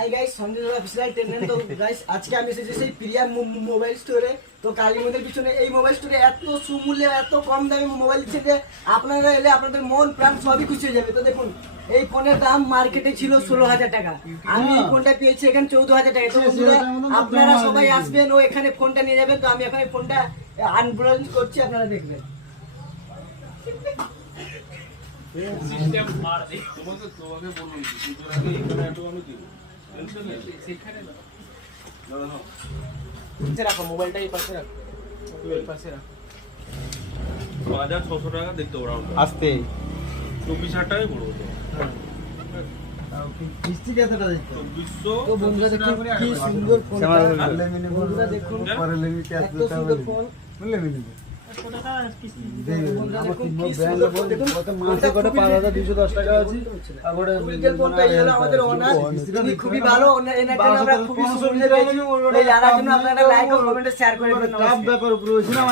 Hi guys, Sanjay official tendon. তো guys আজকে আমি এসেছি সেই প্রিয়া মোবাইল স্টোরে। তো কালীমন্দির পিছনে এই মোবাইল স্টোরে এত সুমূল্যে এত কম দামে মোবাইল দিচ্ছে যে আপনারা এলে আপনাদের মন প্রাণ সবই খুশি হয়ে যাবে। তো দেখুন, এই ফোনের দাম মার্কেটে ছিল 16,000 টাকা, আমি এই ফোনটা পেয়েছি এখানে 14,000 টাকা। তো বন্ধুরা, আপনারা সবাই আসবেন ও এখানে ফোনটা নিয়ে যাবেন। তো আমি এখন এই ফোনটা আনবক্স করছি, আপনারা দেখবেন। সিস্টেম আর তোমাকে বলুন সুতরাং এখানে একটু আমি দিব সেখানে না রাখো মোবাইলটা এই পাশে রাখো, এই পাশে রাখো। 5,600 টাকা দেখতে ওরা আসতে 24,000 টাকাই পড়বো তো কিস্তি কতটা দেখতে 2400। তো বন্ধুরা দেখুন কি সুন্দর ফোন, বন্ধুরা দেখুন পরে লেমি কি এত সুন্দর ফোন। লেমি বন্ধুরা দেখুন কি সুন্দর ফোন, দেখুন মাসে কটা 5,210 টাকা আছে। তারপরে অরিজিনাল ফোনটা এই হলো আমাদের ওনার, তিনি খুবই ভালো। এনার জন্য আমরা খুবই সুবিধা পেয়েছি। এই জানার জন্য আপনারা লাইক ও কমেন্টে শেয়ার করে দেবেন। ব্যাপার উপরে হয়েছে না